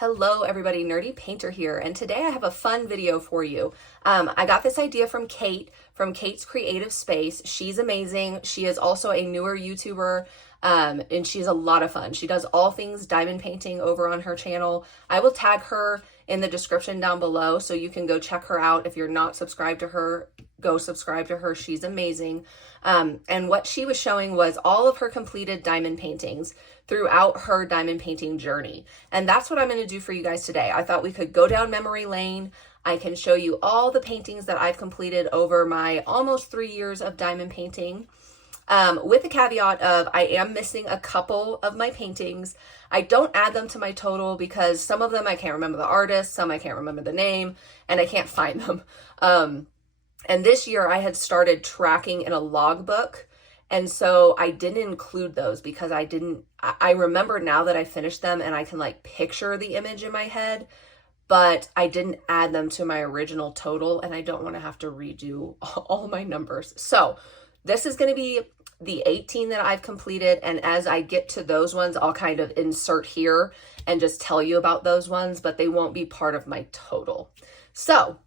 Hello everybody, Nerdy Painter here, and today I have a fun video for you. I got this idea from Kate, from Kate's Creative Space. She's amazing. She is also a newer YouTuber, and she's a lot of fun. She does all things diamond painting over on her channel. I will tag her in the description down below so you can go check her out. If you're not subscribed to her, go subscribe to her. She's amazing. And what she was showing was all of her completed diamond paintings throughout her diamond painting journey. And that's what I'm going to do for you guys today. I thought we could go down memory lane. I can show you all the paintings that I've completed over my almost 3 years of diamond painting. With the caveat of I am missing a couple of my paintings. I don't add them to my total because some of them I can't remember the artist, some I can't remember the name, and I can't find them. And this year I had started tracking in a logbook. And so I didn't include those because I remember now that I finished them and I can like picture the image in my head, but I didn't add them to my original total and I don't want to have to redo all my numbers. So this is going to be the 18 that I've completed. And as I get to those ones, I'll kind of insert here and just tell you about those ones, but they won't be part of my total. So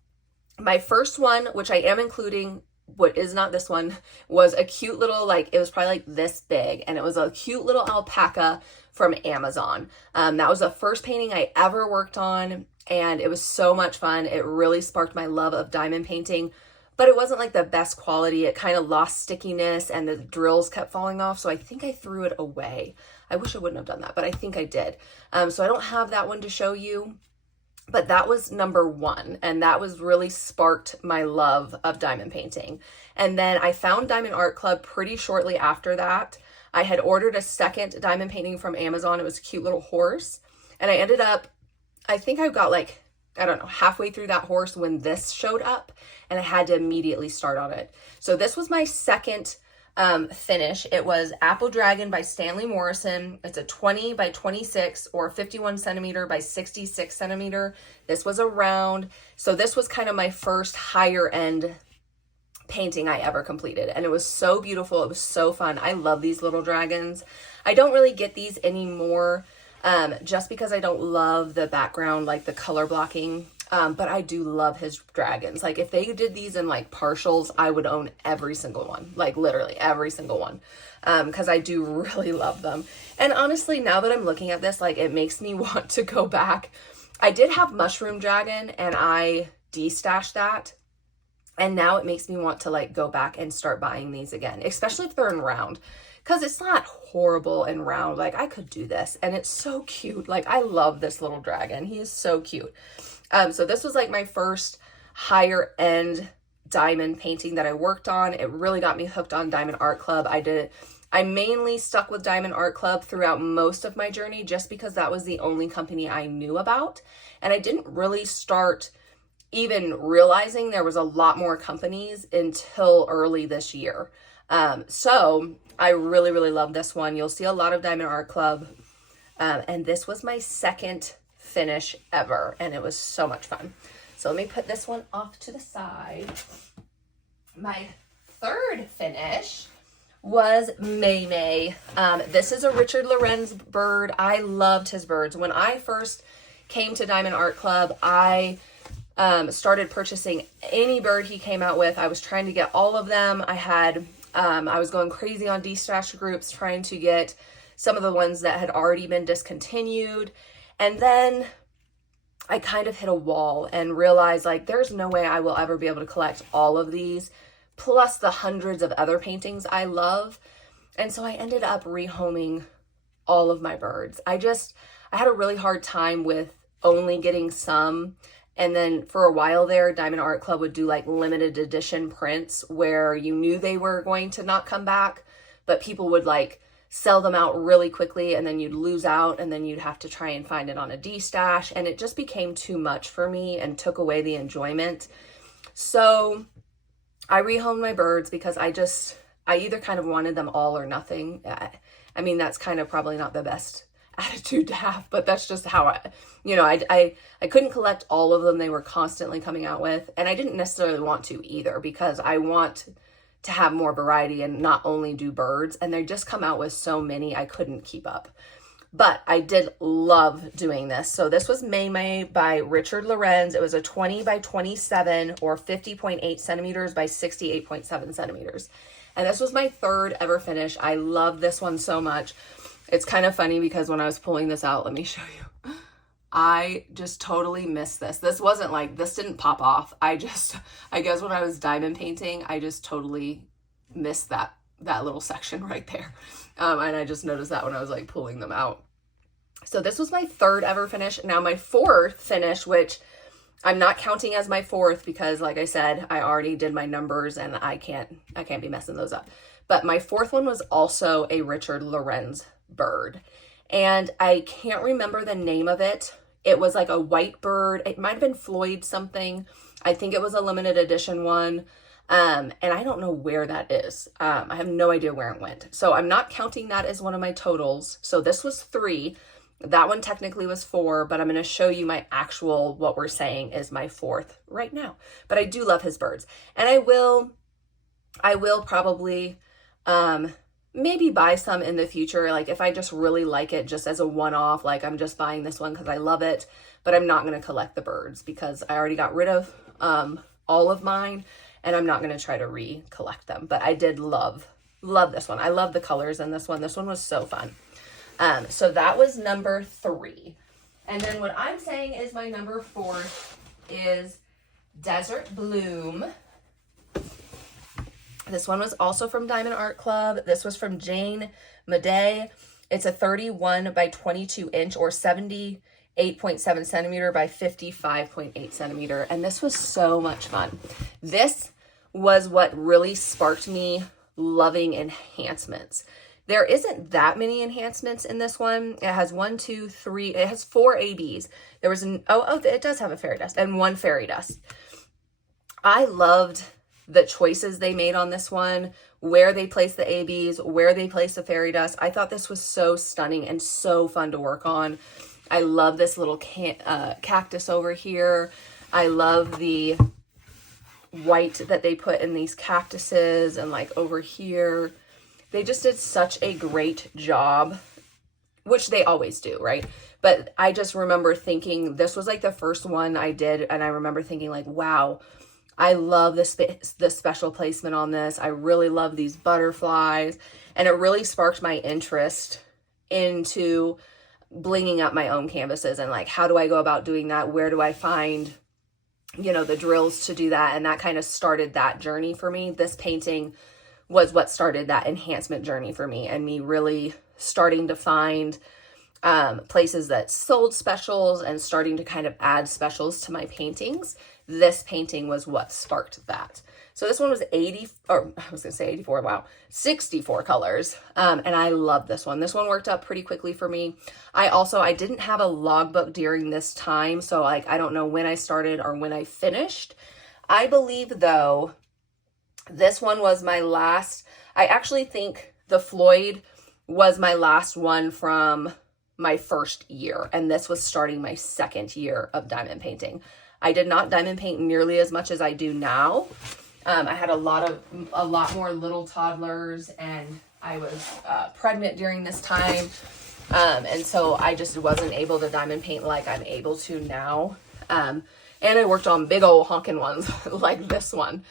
my first one, which I am including, what is not this one, was a cute little, like, it was probably like this big, and it was a cute little alpaca from Amazon. That was the first painting I ever worked on, and it was so much fun. It really sparked my love of diamond painting, but it wasn't like the best quality. It kind of lost stickiness, and the drills kept falling off, so I think I threw it away. I wish I wouldn't have done that, but I think I did. So I don't have that one to show you. But that was number one, and that was really sparked my love of diamond painting. And then I found Diamond Art Club pretty shortly after that. I had ordered a second diamond painting from Amazon. It was a cute little horse. And I ended up, I think I got like, I don't know, halfway through that horse when this showed up, and I had to immediately start on it. So this was my second finish. It was Apple Dragon by Stanley Morrison. It's a 20 by 26 or 51 centimeter by 66 centimeter. This was a round. So this was kind of my first higher end painting I ever completed. And it was so beautiful. It was so fun. I love these little dragons. I don't really get these anymore just because I don't love the background, like the color blocking. But I do love his dragons. Like if they did these in like partials, I would own every single one, like literally every single one. Cause I do really love them. And honestly, now that I'm looking at this, like it makes me want to go back. I did have Mushroom Dragon and I destashed that. And now it makes me want to like go back and start buying these again, especially if they're in round. Cause it's not horrible in round. Like I could do this and it's so cute. Like I love this little dragon. He is so cute. So this was like my first higher end diamond painting that I worked on. It really got me hooked on Diamond Art Club. I mainly stuck with Diamond Art Club throughout most of my journey just because that was the only company I knew about. And I didn't really start even realizing there was a lot more companies until early this year. So I really, really love this one. You'll see a lot of Diamond Art Club. And this was my second finish ever, and it was so much fun. So let me put this one off to the side. My third finish was May May. This is a Richard Lorenz bird. I loved his birds. When I first came to Diamond Art Club, I started purchasing any bird he came out with. I was trying to get all of them. I was going crazy on destash groups trying to get some of the ones that had already been discontinued. And then I kind of hit a wall and realized like there's no way I will ever be able to collect all of these, plus the hundreds of other paintings I love. And so I ended up rehoming all of my birds. I had a really hard time with only getting some. And then for a while there, Diamond Art Club would do like limited edition prints where you knew they were going to not come back, but people would like sell them out really quickly and then you'd lose out and then you'd have to try and find it on a destash, and it just became too much for me and took away the enjoyment. So I rehomed my birds because I either kind of wanted them all or nothing. I mean, that's kind of probably not the best attitude to have, but that's just how I couldn't collect all of them they were constantly coming out with, and I didn't necessarily want to either because I want to have more variety and not only do birds, and they just come out with so many I couldn't keep up. but I did love doing this. So this was May by Richard Lorenz. It was a 20 by 27 or 50.8 centimeters by 68.7 centimeters. And this was my third ever finish. I love this one so much. It's kind of funny because when I was pulling this out, let me show you. I just totally missed this. This wasn't like, this didn't pop off. I guess when I was diamond painting, I just totally missed that little section right there. And I just noticed that when I was like pulling them out. So this was my third ever finish. Now my fourth finish, which I'm not counting as my fourth because like I said, I already did my numbers and I can't be messing those up. But my fourth one was also a Richard Lorenz bird. And I can't remember the name of it. It was like a white bird. It might have been Floyd something. I think it was a limited edition one. And I don't know where that is. I have no idea where it went. So I'm not counting that as one of my totals. So this was 3. That one technically was 4, but I'm going to show you my actual, what we're saying is my 4th right now. But I do love his birds. And I will probably, maybe buy some in the future. Like if I just really like it just as a one-off, like I'm just buying this one because I love it, but I'm not going to collect the birds because I already got rid of, all of mine. And I'm not going to try to recollect them. But I did love this one. I love the colors in this one. This one was so fun. So that was number 3. And then what I'm saying is my number 4 is Desert Bloom. This one was also from Diamond Art Club. This was from Jane Madej. It's a 31 by 22 inch or 78.7 centimeter by 55.8 centimeter. And this was so much fun. This was what really sparked me loving enhancements. There isn't that many enhancements in this one. It has 1, 2, 3. It has 4 ABs. There was it does have a fairy dust and 1 fairy dust. I loved the choices they made on this one, where they placed the ABs, where they placed the fairy dust. I thought this was so stunning and so fun to work on. I love this little cactus over here. I love the white that they put in these cactuses and like over here. They just did such a great job, which they always do, right? But I just remember thinking this was like the first one I did. And I remember thinking like, wow, I love the special placement on this. I really love these butterflies. And it really sparked my interest into blinging up my own canvases and like, how do I go about doing that? Where do I find, the drills to do that? And that kind of started that journey for me. This painting was what started that enhancement journey for me and me really starting to find places that sold specials and starting to kind of add specials to my paintings. This painting was what sparked that. So this one was 84, wow, 64 colors. And I love this one. This one worked out pretty quickly for me. I didn't have a logbook during this time. So like, I don't know when I started or when I finished. I believe though, this one was my last. I actually think the Floyd was my last one from my first year. And this was starting my second year of diamond painting. I did not diamond paint nearly as much as I do now. I had a lot more little toddlers and I was pregnant during this time. And so I just wasn't able to diamond paint like I'm able to now. And I worked on big old honking ones like this one.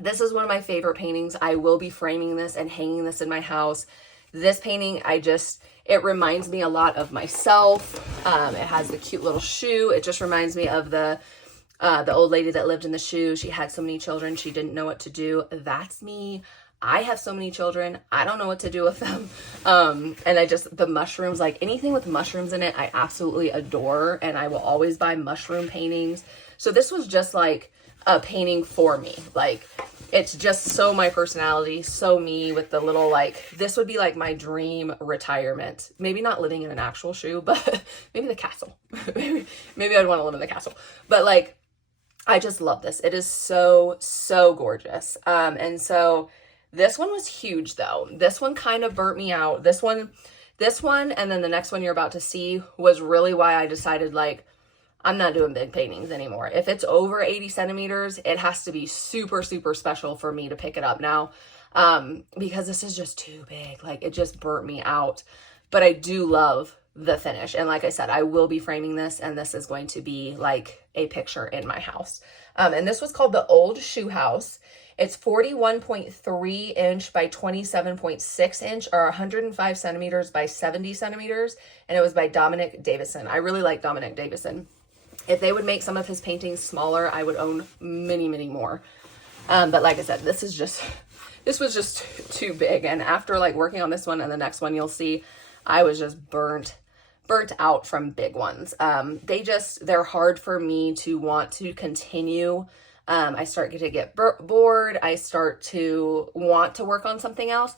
This is one of my favorite paintings. I will be framing this and hanging this in my house. This painting, it reminds me a lot of myself. It has the cute little shoe. It just reminds me of the old lady that lived in the shoe. She had so many children. She didn't know what to do. That's me. I have so many children. I don't know what to do with them. And the mushrooms, like anything with mushrooms in it, I absolutely adore. And I will always buy mushroom paintings. So this was just like a painting for me. Like, it's just so my personality, so me with the little, like, this would be like my dream retirement. Maybe not living in an actual shoe, but maybe the castle. maybe I'd want to live in the castle. But like, I just love this. It is so, so gorgeous. And so this one was huge though. This one kind of burnt me out. This one, and then the next one you're about to see was really why I decided like, I'm not doing big paintings anymore. If it's over 80 centimeters, it has to be super, super special for me to pick it up now, because this is just too big. Like, it just burnt me out. but I do love the finish. And like I said, I will be framing this, and this is going to be like a picture in my house. And this was called the Old Shoe House. It's 41.3 inch by 27.6 inch, or 105 centimeters by 70 centimeters. And it was by Dominic Davison. I really like Dominic Davison. If they would make some of his paintings smaller, I would own many, many more. But like I said, this was just too big. And after like working on this one and the next one, you'll see I was just burnt out from big ones. They're hard for me to want to continue. I start to get bored. I start to want to work on something else.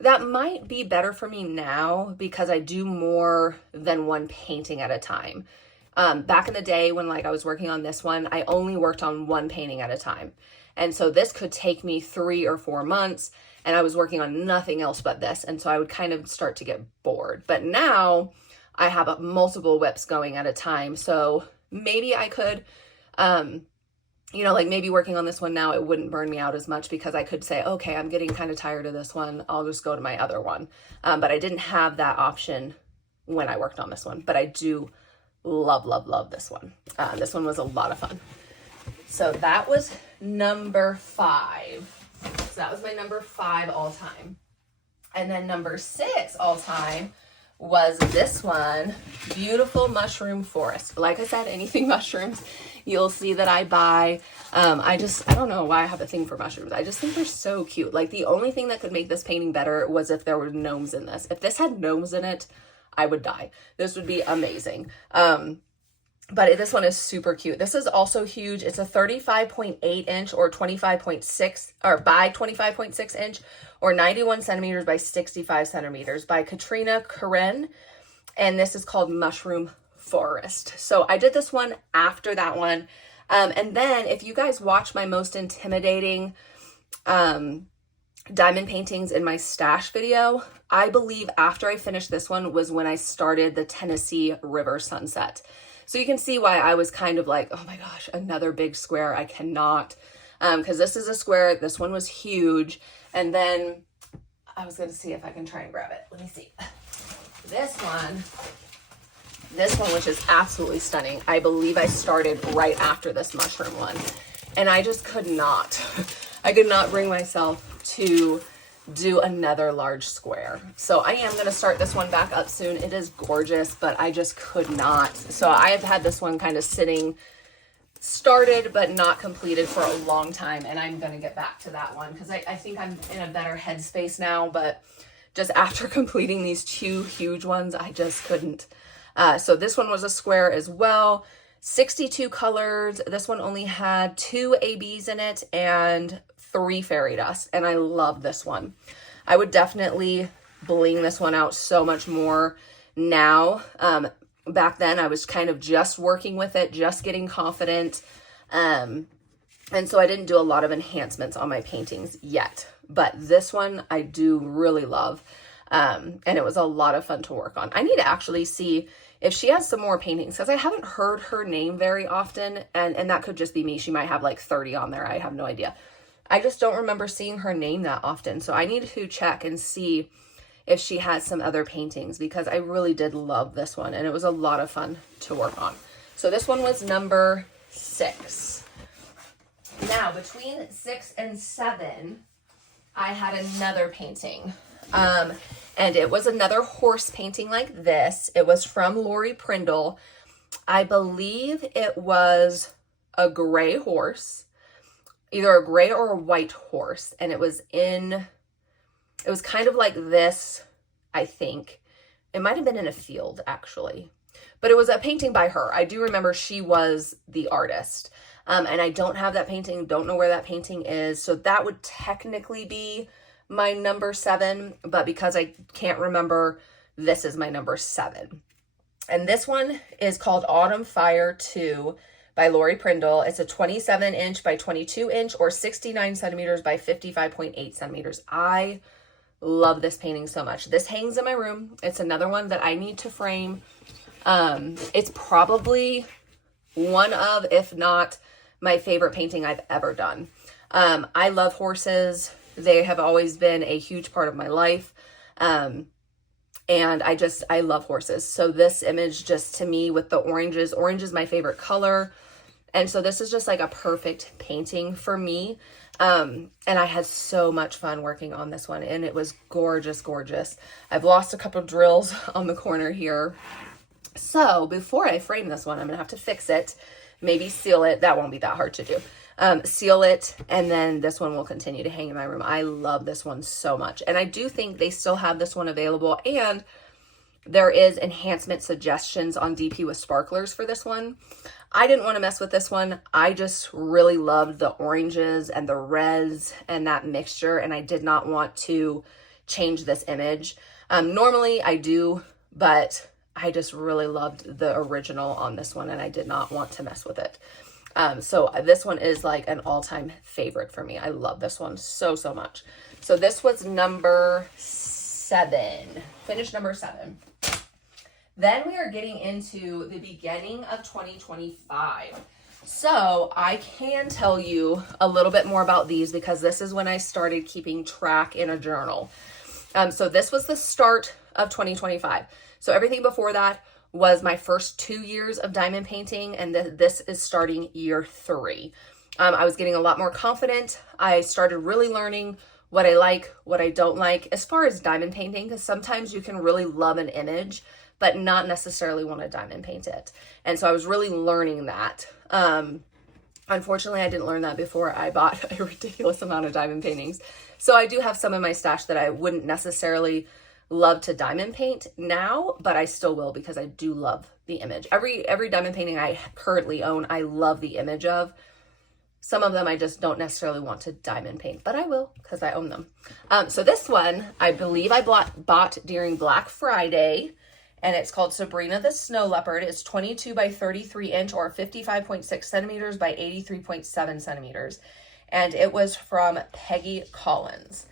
That might be better for me now because I do more than one painting at a time. Back in the day when like I was working on this one, I only worked on one painting at a time. And so this could take me 3 or 4 months, and I was working on nothing else but this. And so I would kind of start to get bored. But now I have multiple whips going at a time. So maybe I could, like maybe working on this one now, it wouldn't burn me out as much because I could say, okay, I'm getting kind of tired of this one. I'll just go to my other one. But I didn't have that option when I worked on this one. But I do love this one. This one was a lot of fun. So that was number 5. So that was my number 5 all time. And then number 6 all time was this one, Beautiful Mushroom Forest. Like I said, anything mushrooms, you'll see that I buy. I don't know why I have a thing for mushrooms. I just think they're so cute. Like the only thing that could make this painting better was if there were gnomes in this. If this had gnomes in it, I would die. This would be amazing. But this one is super cute. This is also huge. It's a 35.8 inch or 25.6 or by 25.6 inch or 91 centimeters by 65 centimeters by Katrina Karen. And this is called Mushroom Forest. So I did this one after that one. And then if you guys watch my most intimidating diamond paintings in my stash video, I believe after I finished this one was when I started the Tennessee River Sunset. So you can see why I was kind of like, oh my gosh, another big square. I cannot, because this is a square. This one was huge. And then I was going to see if I can try and grab it. Let me see. This one, which is absolutely stunning. I believe I started right after this mushroom one. And I just could not bring myself to do another large square. So I am going to start this one back up soon. It is gorgeous, but I just could not. So I have had this one kind of started but not completed for a long time, and I'm going to get back to that one because I think I'm in a better headspace now, but just after completing these 2 huge ones, I just couldn't. So this one was a square as well. 62 colors. This one only had 2 ABs in it and 3 fairy dust, and I love this one. I would definitely bling this one out so much more now. Back then I was kind of just working with it, just getting confident, and so I didn't do a lot of enhancements on my paintings yet, but this one I do really love, and it was a lot of fun to work on. I need to actually see if she has some more paintings because I haven't heard her name very often, and that could just be me. She might have like 30 on there. I have no idea. I just don't remember seeing her name that often. So I need to check and see if she has some other paintings because I really did love this one and it was a lot of fun to work on. So this one was number 6. Now between 6 and 7, I had another painting. And it was another horse painting like this. It was from Lori Prindle. I believe it was a gray horse. Either a gray or a white horse. And it was kind of like this, I think. It might have been in a field, actually. But it was a painting by her. I do remember she was the artist. And I don't have that painting, don't know where that painting is. So that would technically be my number 7. But because I can't remember, this is my number 7. And this one is called Autumn Fire 2. By Lori Prindle. It's a 27 inch by 22 inch or 69 centimeters by 55.8 centimeters. I love this painting so much. This hangs in my room. It's another one that I need to frame. It's probably one of, if not my favorite painting I've ever done. I love horses. They have always been a huge part of my life. And I love horses. So this image just to me with the oranges, orange is my favorite color. And so this is just like a perfect painting for me. And I had so much fun working on this one, and it was gorgeous, gorgeous. I've lost a couple drills on the corner here. So before I frame this one, I'm gonna have to fix it, maybe seal it. That won't be that hard to do. Seal it, and then this one will continue to hang in my room. I love this one so much. And I do think they still have this one available, and there is enhancement suggestions on DP with sparklers for this one. I didn't want to mess with this one. I just really loved the oranges and the reds and that mixture, and I did not want to change this image. Normally I do, but I just really loved the original on this one, and I did not want to mess with it. So this one is like an all-time favorite for me. I love this one so, so much. So this was number 7, finish number 7. Then we are getting into the beginning of 2025. So I can tell you a little bit more about these because this is when I started keeping track in a journal. So this was the start of 2025. So everything before that was my first 2 years of diamond painting, and this is starting year 3. I was getting a lot more confident. I started really learning what I like, what I don't like as far as diamond painting, because sometimes you can really love an image but not necessarily want to diamond paint it. And so I was really learning that. Unfortunately, I didn't learn that before I bought a ridiculous amount of diamond paintings. So I do have some in my stash that I wouldn't necessarily love to diamond paint now, but I still will because I do love the image. Every diamond painting I currently own, I love the image of. Some of them I just don't necessarily want to diamond paint, but I will because I own them. So this one, I believe I bought during Black Friday, and it's called Sabrina the Snow Leopard. It's 22 by 33 inch or 55.6 centimeters by 83.7 centimeters. And it was from Peggy Collins.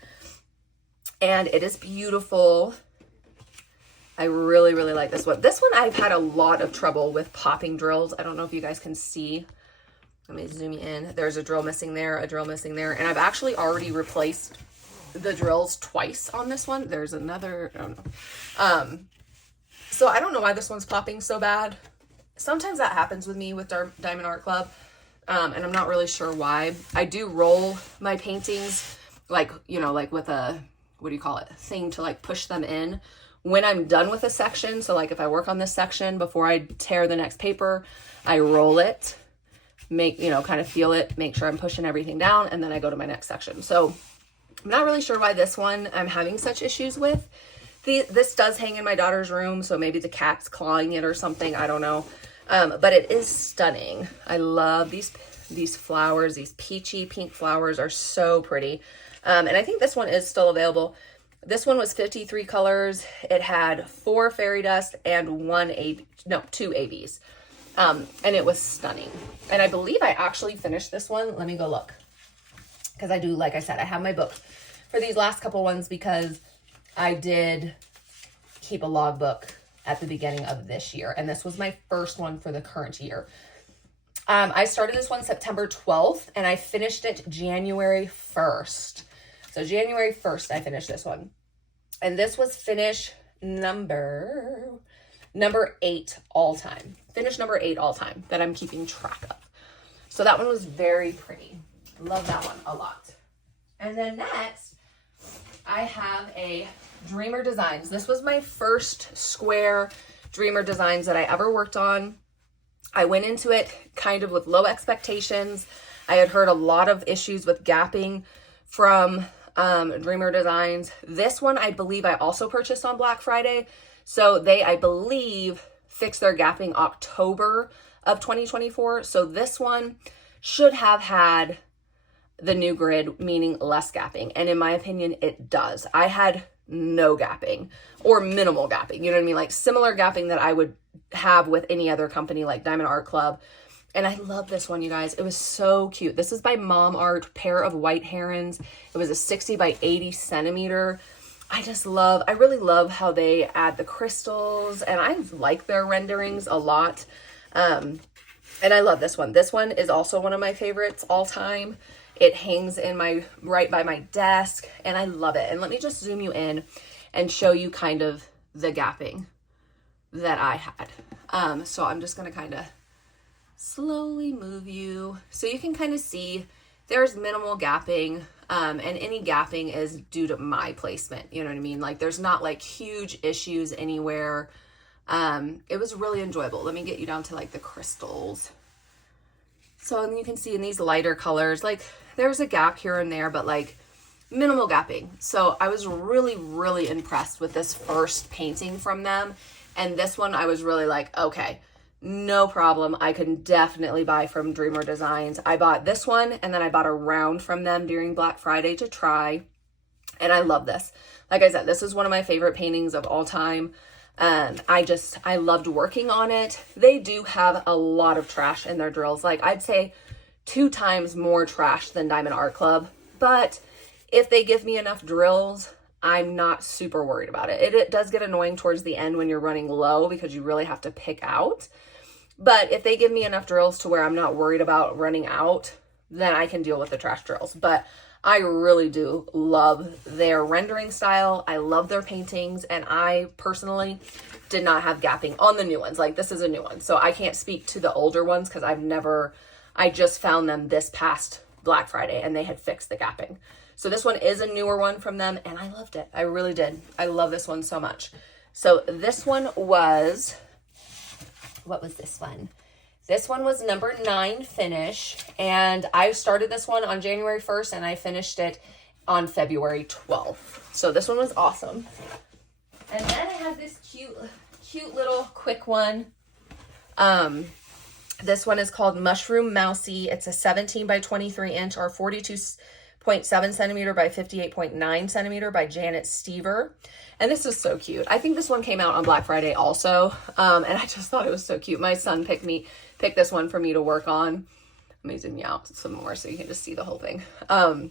And it is beautiful. I really, really like this one. This one I've had a lot of trouble with popping drills. I don't know if you guys can see. Let me zoom you in. There's a drill missing there, a drill missing there. And I've actually already replaced the drills twice on this one. There's another, I don't know. So I don't know why this one's popping so bad. Sometimes that happens with me with Diamond Art Club. And I'm not really sure why. I do roll my paintings like, you know, like with a, what do you call it? Thing to like push them in when I'm done with a section. So like if I work on this section before I tear the next paper, I roll it, make, you know, kind of feel it, make sure I'm pushing everything down, and then I go to my next section. So I'm not really sure why this one I'm having such issues with. This does hang in my daughter's room, so maybe the cat's clawing it or something. I don't know. But it is stunning. I love these flowers. These peachy pink flowers are so pretty. And I think this one is still available. This one was 53 colors. It had 4 fairy dust and 2 ABs. And it was stunning. And I believe I actually finished this one. Let me go look. Because I do, like I said, I have my book for these last couple ones because I did keep a logbook at the beginning of this year, and this was my first one for the current year. I started this one September 12th, and I finished it January 1st. So January 1st, I finished this one. And this was finish number 8 all time. Finish number 8 all time that I'm keeping track of. So that one was very pretty. Love that one a lot. And then next, I have a Dreamer Designs. This was my first square Dreamer Designs that I ever worked on. I went into it kind of with low expectations. I had heard a lot of issues with gapping from Dreamer Designs. This one, I believe I also purchased on Black Friday. So they, I believe, fixed their gapping October of 2024. So this one should have had the new grid, meaning less gapping. And in my opinion, it does. I had no gapping or minimal gapping. You know what I mean? Like similar gapping that I would have with any other company like Diamond Art Club. And I love this one, you guys. It was so cute. This is by Mom Art, pair of white herons. It was a 60 by 80 centimeter. I really love how they add the crystals, and I like their renderings a lot. And I love this one. This one is also one of my favorites all time. It hangs in right by my desk, and I love it. And let me just zoom you in and show you kind of the gapping that I had. So I'm just going to kind of slowly move you so you can kind of see there's minimal gapping, and any gapping is due to my placement. You know what I mean? Like there's not like huge issues anywhere. It was really enjoyable. Let me get you down to like the crystals. So you can see in these lighter colors, like there's a gap here and there, but like minimal gapping. So I was really, really impressed with this first painting from them. And this one I was really like, okay, no problem. I can definitely buy from Dreamer Designs. I bought this one and then I bought a round from them during Black Friday to try. And I love this. Like I said, this is one of my favorite paintings of all time. I loved working on it. They do have a lot of trash in their drills. Like I'd say 2 times more trash than Diamond Art Club. But if they give me enough drills, I'm not super worried about it. It does get annoying towards the end when you're running low because you really have to pick out. But if they give me enough drills to where I'm not worried about running out, then I can deal with the trash drills. But I really do love their rendering style. I love their paintings. And I personally did not have gapping on the new ones. Like this is a new one. So I can't speak to the older ones because I just found them this past Black Friday and they had fixed the gapping. So this one is a newer one from them and I loved it. I really did. I love this one so much. So this one was... What was this one? This one was number 9 finish. And I started this one on January 1st and I finished it on February 12th. So this one was awesome. And then I have this cute little quick one. This one is called Mushroom Mousy. It's a 17 by 23 inch or 42.7 centimeter by 58.9 centimeter by Janet Stever. And this is so cute. I think this one came out on Black Friday also. And I just thought it was so cute. My son picked this one for me to work on. Let me zoom you out some more so you can just see the whole thing. And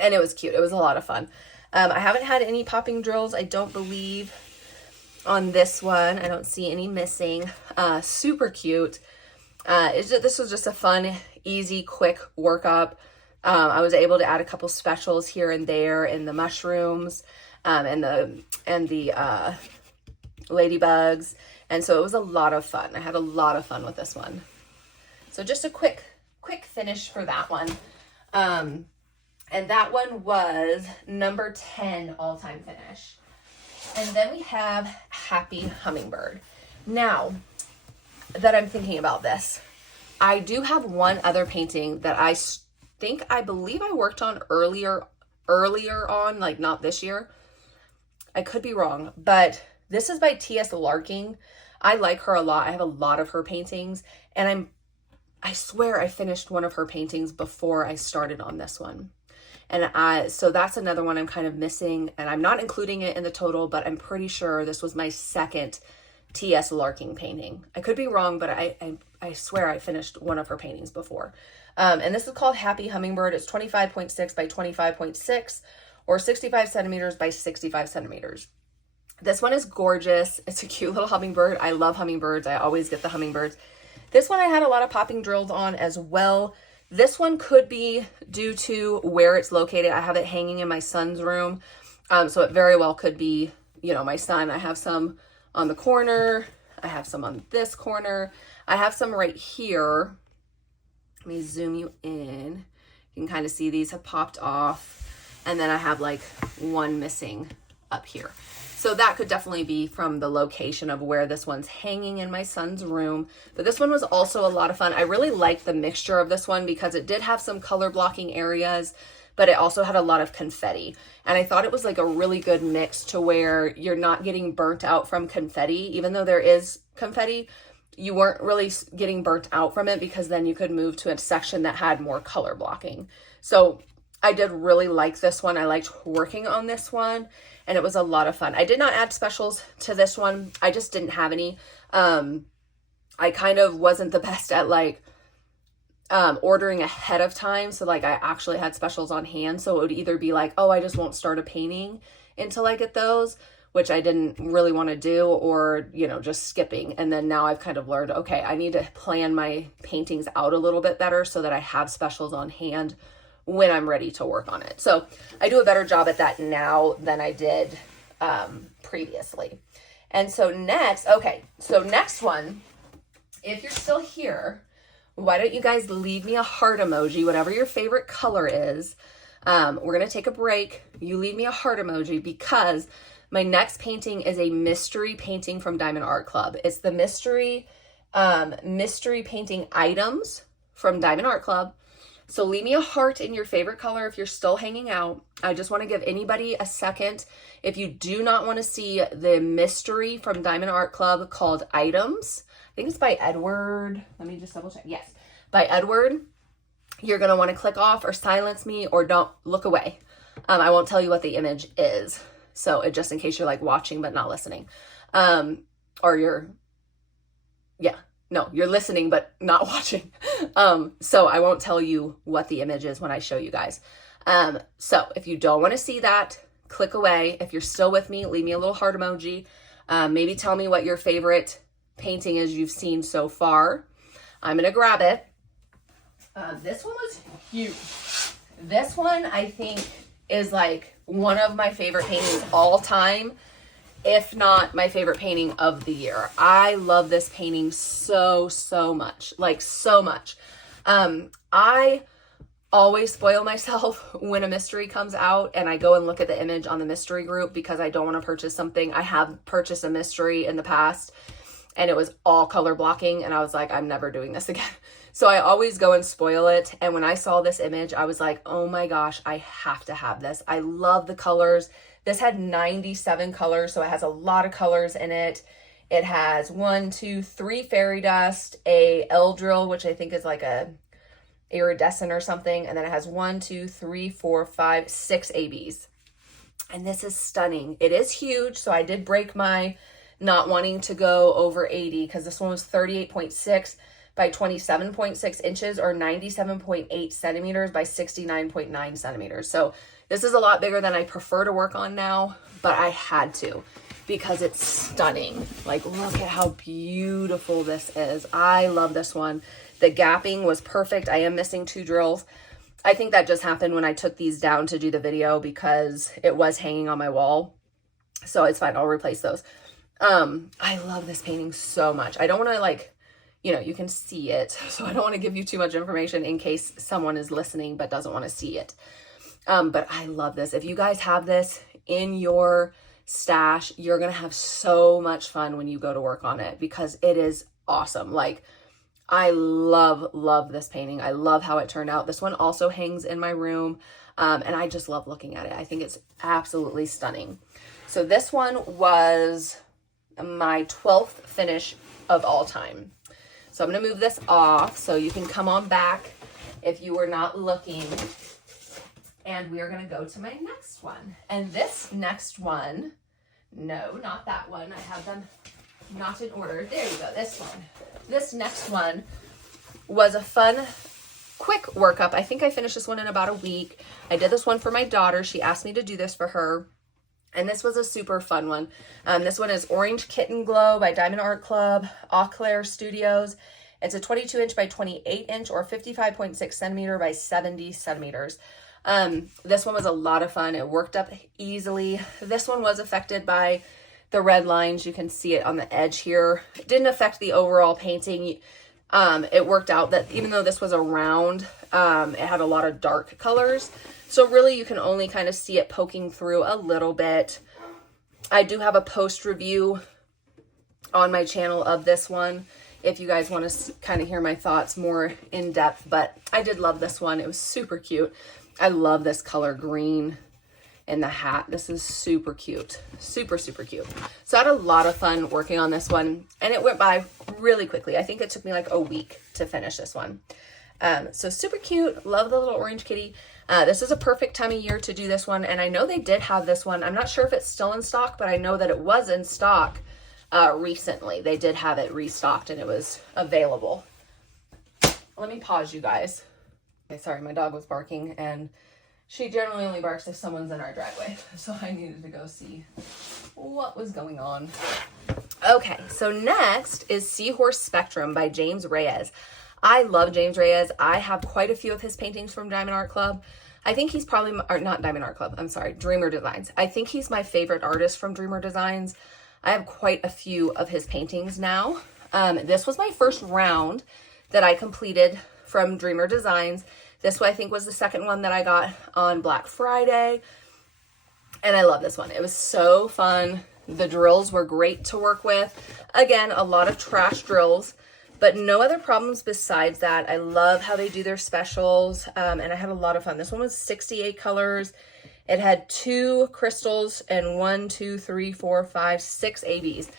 it was cute. It was a lot of fun. I haven't had any popping drills, I don't believe, on this one. I don't see any missing. Super cute. This was just a fun, easy, quick workup. I was able to add a couple specials here and there in the mushrooms and the ladybugs. And so it was a lot of fun. I had a lot of fun with this one. So just a quick finish for that one. And that one was number 10 all-time finish. And then we have Happy Hummingbird. Now that I'm thinking about this, I do have one other painting that I believe I worked on earlier on, like not this year. I could be wrong, but this is by T.S. Larking. I like her a lot. I have a lot of her paintings, and I swear I finished one of her paintings before I started on this one. And so that's another one I'm kind of missing, and I'm not including it in the total, but I'm pretty sure this was my second T.S. Larking painting. I could be wrong, but I swear I finished one of her paintings before. And this is called Happy Hummingbird. It's 25.6 by 25.6 or 65 centimeters by 65 centimeters. This one is gorgeous. It's a cute little hummingbird. I love hummingbirds. I always get the hummingbirds. This one I had a lot of popping drills on as well. This one could be due to where it's located. I have it hanging in my son's room. So it very well could be, my son. I have some on the corner. I have some on this corner. I have some right here. Let me zoom you in. You can kind of see these have popped off. And then I have like one missing up here. So that could definitely be from the location of where this one's hanging in my son's room. But this one was also a lot of fun. I really liked the mixture of this one because it did have some color blocking areas, but it also had a lot of confetti. And I thought it was like a really good mix to where you're not getting burnt out from confetti. Even though there is confetti, you weren't really getting burnt out from it because then you could move to a section that had more color blocking. So I did really like this one. I liked working on this one, and it was a lot of fun. I did not add specials to this one. I just didn't have any. I kind of wasn't the best at ordering ahead of time. So I actually had specials on hand. So it would either be like, oh, I just won't start a painting until I get those, which I didn't really want to do, or, just skipping. And then now I've kind of learned, okay, I need to plan my paintings out a little bit better so that I have specials on hand when I'm ready to work on it. So I do a better job at that now than I did previously. And so next, okay, so next one, if you're still here, why don't you guys leave me a heart emoji, whatever your favorite color is. We're going to take a break. You leave me a heart emoji because my next painting is a mystery painting from Diamond Art Club. It's the mystery painting items from Diamond Art Club. So leave me a heart in your favorite color if you're still hanging out. I just want to give anybody a second. If you do not want to see the mystery from Diamond Art Club called Items, I think it's by Edward. Let me just double check. Yes, by Edward. You're going to want to click off or silence me or don't look away. I won't tell you what the image is. So just in case you're like watching but not listening. Or you're listening but not watching. So I won't tell you what the image is when I show you guys. So if you don't want to see that, click away. If you're still with me, leave me a little heart emoji. Maybe tell me what your favorite painting is you've seen so far. I'm going to grab it. This one was huge. This one I think is like one of my favorite paintings all time, if not my favorite painting of the year. I love this painting so much, like so much. I always spoil myself when a mystery comes out and I go and look at the image on the mystery group because I don't want to purchase something. I have purchased a mystery in the past and it was all color blocking and I was like, I'm never doing this again. So I always go and spoil it. And when I saw this image, I was like, oh my gosh, I have to have this. I love the colors. This had 97 colors, so it has a lot of colors in it. It has 3 fairy dust, a Eldril, which I think is like a iridescent or something. And then it has 6 ABs. And this is stunning. It is huge. So I did break my not wanting to go over 80 because this one was 38.6 by 27.6 inches or 97.8 centimeters by 69.9 centimeters. So this is a lot bigger than I prefer to work on now, but I had to because it's stunning. Like, look at how beautiful this is. I love this one. The gapping was perfect. I am missing 2 drills. I think that just happened when I took these down to do the video because it was hanging on my wall. So it's fine. I'll replace those. I love this painting so much. I don't want to you can see it. So I don't want to give you too much information in case someone is listening but doesn't want to see it. But I love this. If you guys have this in your stash, you're going to have so much fun when you go to work on it because it is awesome. Like, I love this painting. I love how it turned out. This one also hangs in my room. And I just love looking at it. I think it's absolutely stunning. So this one was my 12th finish of all time. So I'm going to move this off so you can come on back if you were not looking. And we are going to go to my next one. And this next one, no, not that one. I have them not in order. There you go, this one. This next one was a fun, quick workup. I think I finished this one in about a week. I did this one for my daughter. She asked me to do this for her. And this was a super fun one. This one is Orange Kitten Glow by Diamond Art Club, Eau Claire Studios. It's a 22-inch by 28-inch or 55.6 centimeter by 70 centimeters. This one was a lot of fun. It worked up easily. This one was affected by the red lines. You can see it on the edge here. It didn't affect the overall painting. It worked out that even though this was a round, it had a lot of dark colors. So really you can only kind of see it poking through a little bit. I do have a post review on my channel of this one if you guys want to kind of hear my thoughts more in depth, but I did love this one. It was super cute. I love this color green in the hat. This is super cute. Super cute. So I had a lot of fun working on this one and it went by really quickly. I think it took me like a week to finish this one. So super cute. Love the little orange kitty. This is a perfect time of year to do this one. And I know they did have this one. I'm not sure if it's still in stock, but I know that it was in stock recently. They did have it restocked and it was available. Let me pause you guys. Okay, sorry, my dog was barking and she generally only barks if someone's in our driveway. So I needed to go see what was going on. Okay, so next is Seahorse Spectrum by James Reyes. I love James Reyes. I have quite a few of his paintings from Diamond Art Club. I think he's probably, or not Diamond Art Club, I'm sorry, Dreamer Designs. I think he's my favorite artist from Dreamer Designs. I have quite a few of his paintings now. This was my first round that I completed from Dreamer Designs. This one I think was the second one that I got on Black Friday. And I love this one. It was so fun. The drills were great to work with. Again, a lot of trash drills, but no other problems besides that. I love how they do their specials, and I had a lot of fun. This one was 68 colors. It had 2 crystals and 1, 2, 3, 4, 5, 6 ABs.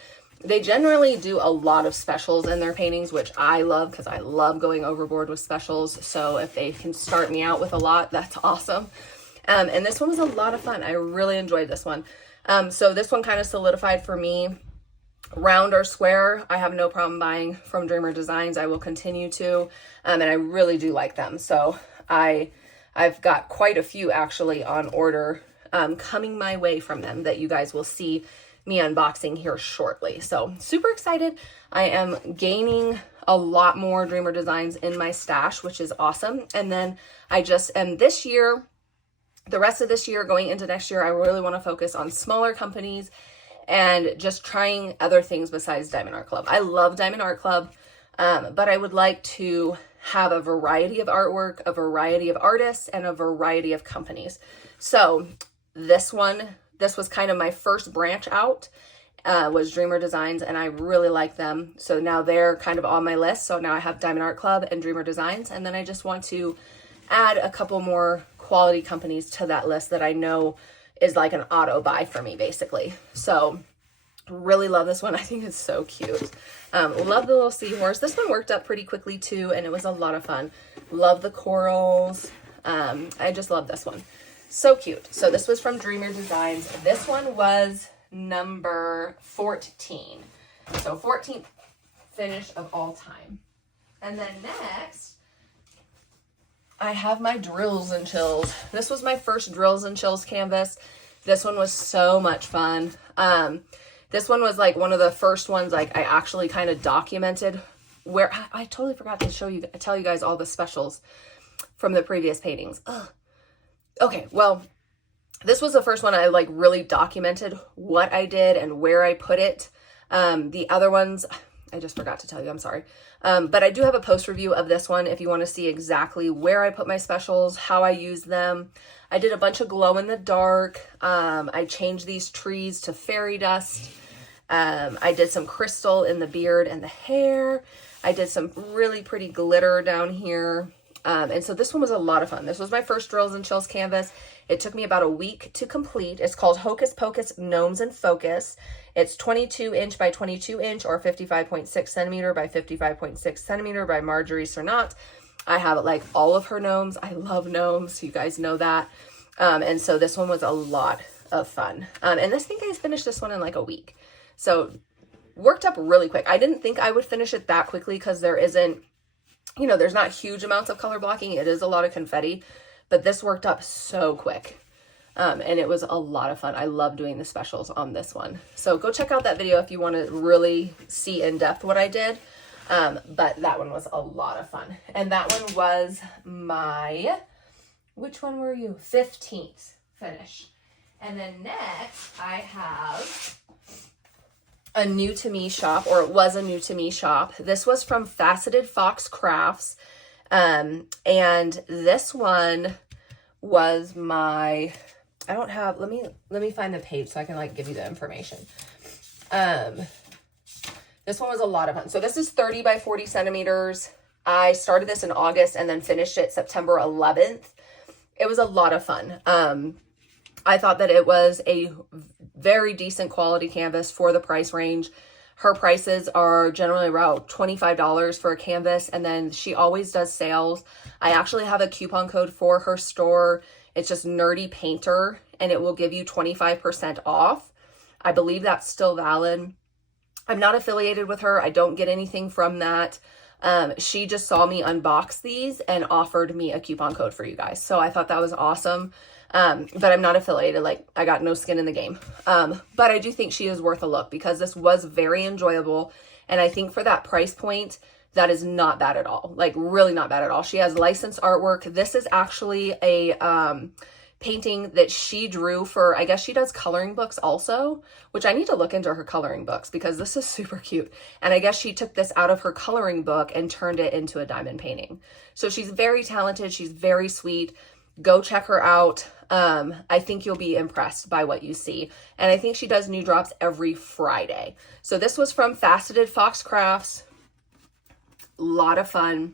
They generally do a lot of specials in their paintings, which I love because I love going overboard with specials. So if they can start me out with a lot, that's awesome. And this one was a lot of fun. I really enjoyed this one. So this one kind of solidified for me. Round or square, I have no problem buying from Dreamer Designs. I will continue to, and I really do like them. So I've got quite a few actually on order coming my way from them that you guys will see me unboxing here shortly. So super excited. I am gaining a lot more Dreamer Designs in my stash, which is awesome. And then this year, the rest of this year, going into next year, I really want to focus on smaller companies and just trying other things besides Diamond Art Club. I love Diamond Art Club, but I would like to have a variety of artwork, a variety of artists, and a variety of companies. So this was kind of my first branch out, was Dreamer Designs, and I really like them. So now they're kind of on my list. So now I have Diamond Art Club and Dreamer Designs, and then I just want to add a couple more quality companies to that list that I know is like an auto buy for me, basically. So really love this one. I think it's so cute. Love the little seahorse. This one worked up pretty quickly too, and it was a lot of fun. Love the corals. I just love this one. So cute. So this was from Dreamer Designs. This one was number 14. So 14th finish of all time. And then next, I have my Drills and Chills. This was my first Drills and Chills canvas. This one was so much fun. This one was like one of the first ones like I actually kind of documented, where I totally forgot to tell you guys all the specials from the previous paintings. Ugh. Okay, well, this was the first one I like really documented what I did and where I put it. The other ones, I just forgot to tell you, I'm sorry. But I do have a post review of this one if you want to see exactly where I put my specials, how I use them. I did a bunch of glow in the dark. I changed these trees to fairy dust. I did some crystal in the beard and the hair. I did some really pretty glitter down here. And so this one was a lot of fun. This was my first Drills and Chills canvas. It took me about a week to complete. It's called Hocus Pocus Gnomes in Focus. It's 22 inch by 22 inch or 55.6 centimeter by 55.6 centimeter by Marjorie Cernat. I have like all of her gnomes. I love gnomes. You guys know that. And so this one was a lot of fun. And I think I finished this one in like a week. So worked up really quick. I didn't think I would finish it that quickly because there isn't, there's not huge amounts of color blocking. It is a lot of confetti, but this worked up so quick. And it was a lot of fun. I love doing the specials on this one. So go check out that video if you want to really see in depth what I did. But that one was a lot of fun. And that one was my, which one were you? 15th finish. And then next I have a new to me shop, or it was a new to me shop. This was from Faceted Fox Crafts. And this one was my, I don't have, let me find the page so I can like give you the information. This one was a lot of fun. So this is 30 by 40 centimeters. I started this in August and then finished it September 11th. It was a lot of fun. I thought that it was a very decent quality canvas for the price range. Her prices are generally around $25 for a canvas, and then she always does sales. I actually have a coupon code for her store. It's just Nerdy Painter, and it will give you 25% off. I believe that's still valid. I'm not affiliated with her. I don't get anything from that. She just saw me unbox these and offered me a coupon code for you guys. So I thought that was awesome. But I'm not affiliated. Like, I got no skin in the game. But I do think she is worth a look because this was very enjoyable. And I think for that price point, that is not bad at all. Like really not bad at all. She has licensed artwork. This is actually a painting that she drew for, I guess she does coloring books also, which I need to look into her coloring books because this is super cute. And I guess she took this out of her coloring book and turned it into a diamond painting. So she's very talented. She's very sweet. Go check her out. I think you'll be impressed by what you see. And I think she does new drops every Friday. So this was from Faceted Fox Crafts. A lot of fun.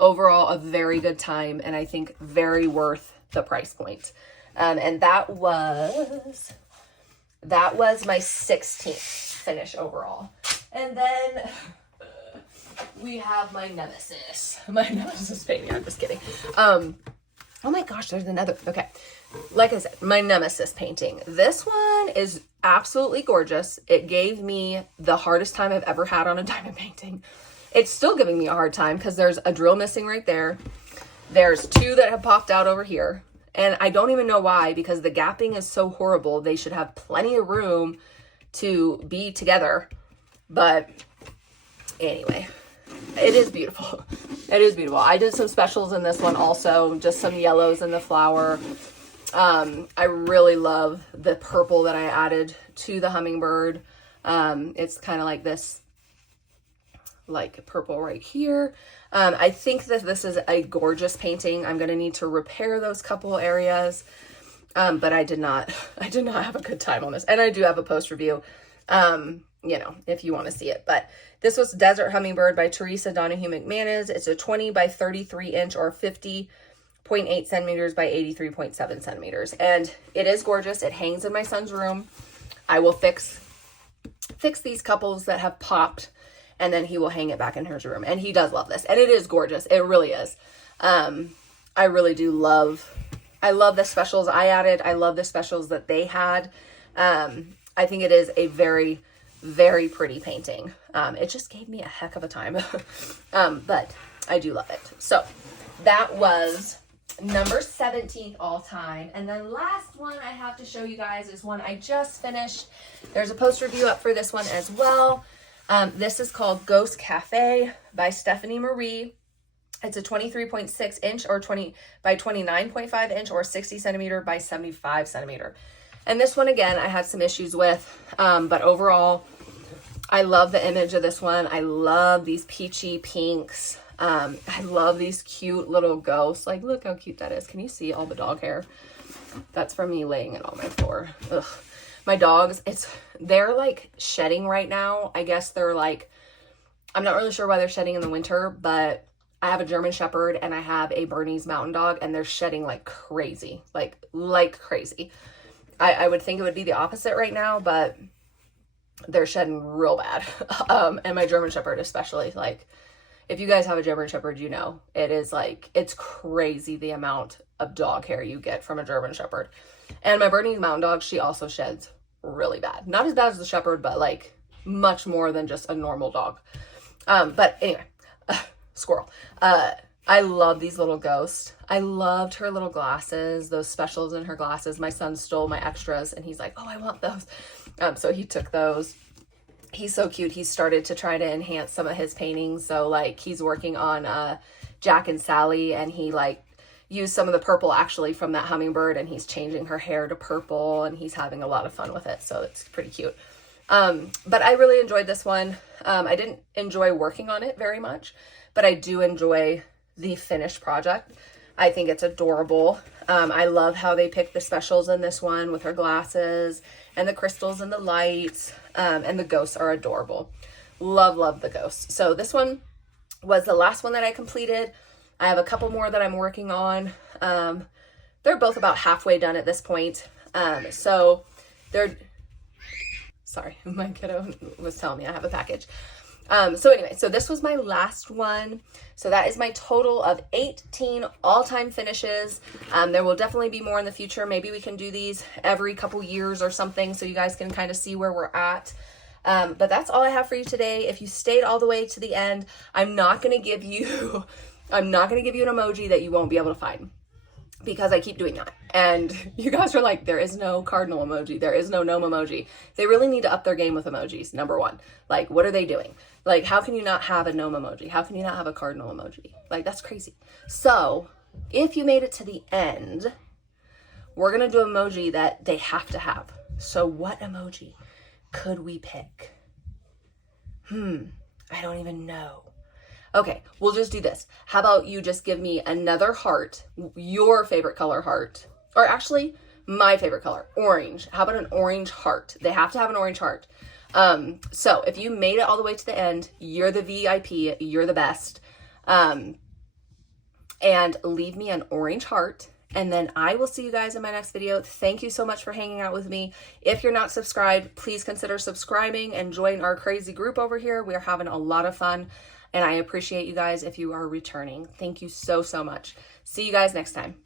Overall, a very good time. And I think very worth the price point. And that was my 16th finish overall. And then we have my nemesis painting. I'm just kidding. Oh my gosh, there's another. Okay. Like I said, my nemesis painting. This one is absolutely gorgeous. It gave me the hardest time I've ever had on a diamond painting. It's still giving me a hard time because there's a drill missing right there. There's two that have popped out over here. And I don't even know why, because the gapping is so horrible. They should have plenty of room to be together. But anyway, it is beautiful. It is beautiful. I did some specials in this one also, just some yellows in the flower. I really love the purple that I added to the hummingbird. It's kind of like this, like purple right here. I think that this is a gorgeous painting. I'm going to need to repair those couple areas. But I did not have a good time on this. And I do have a post review, you know, if you want to see it. But this was Desert Hummingbird by Teresa Donahue McManus. It's a 20 by 33 inch or 50.8 centimeters by 83.7 centimeters. And it is gorgeous. It hangs in my son's room. I will fix these couples that have popped, and then he will hang it back in his room. And he does love this. And it is gorgeous. It really is. I really do I love the specials I added. I love the specials that they had. I think it is a very, very pretty painting. It just gave me a heck of a time. But I do love it. So that was number 17 all time. And then last one I have to show you guys is one I just finished. There's a post review up for this one as well. This is called Ghost Cafe by Stephanie Marie. It's a 23.6 inch or 20 by 29.5 inch or 60 centimeter by 75 centimeter. And this one, again, I had some issues with, but overall, I love the image of this one. I love these peachy pinks. I love these cute little ghosts. Like, look how cute that is. Can you see all the dog hair? That's from me laying it on my floor. Ugh. My dogs, they're like shedding right now. I guess they're like, I'm not really sure why they're shedding in the winter, but I have a German Shepherd and I have a Bernese Mountain Dog, and they're shedding like crazy, like crazy. I would think it would be the opposite right now, but they're shedding real bad. And my German Shepherd especially, like, if you guys have a German Shepherd, you know, it is like, it's crazy the amount of dog hair you get from a German Shepherd. And my Bernese Mountain Dog, she also sheds really bad. Not as bad as the Shepherd, but like much more than just a normal dog. But anyway, squirrel. I love these little ghosts. I loved her little glasses, those specials in her glasses. My son stole my extras and he's like, oh, I want those. So he took those. He's so cute. He started to try to enhance some of his paintings. So like he's working on Jack and Sally, and he like used some of the purple actually from that hummingbird, and he's changing her hair to purple, and he's having a lot of fun with it. So it's pretty cute. But I really enjoyed this one. I didn't enjoy working on it very much, but I do enjoy the finished project. I think it's adorable. I love how they picked the specials in this one with her glasses and the crystals and the lights, and the ghosts are adorable. Love the ghosts. So this one was the last one that I completed. I have a couple more that I'm working on. They're both about halfway done at this point. So they're, sorry, my kiddo was telling me I have a package. So anyway, so this was my last one. So that is my total of 18 all-time finishes. There will definitely be more in the future. Maybe we can do these every couple years or something, so you guys can kind of see where we're at. But that's all I have for you today. If you stayed all the way to the end, I'm not going to give you an emoji that you won't be able to find. because I keep doing that. And you guys are like, there is no cardinal emoji. There is no gnome emoji. They really need to up their game with emojis, number one. Like, what are they doing? Like, how can you not have a gnome emoji? How can you not have a cardinal emoji? Like, that's crazy. So if you made it to the end, we're going to do emoji that they have to have. So what emoji could we pick? I don't even know. Okay, we'll just do this. How about you just give me another heart, your favorite color heart, or actually my favorite color, orange. How about an orange heart? They have to have an orange heart. So if you made it all the way to the end, you're the VIP, you're the best. And leave me an orange heart. And then I will see you guys in my next video. Thank you so much for hanging out with me. If you're not subscribed, please consider subscribing and join our crazy group over here. We are having a lot of fun. And I appreciate you guys if you are returning. Thank you so, so much. See you guys next time.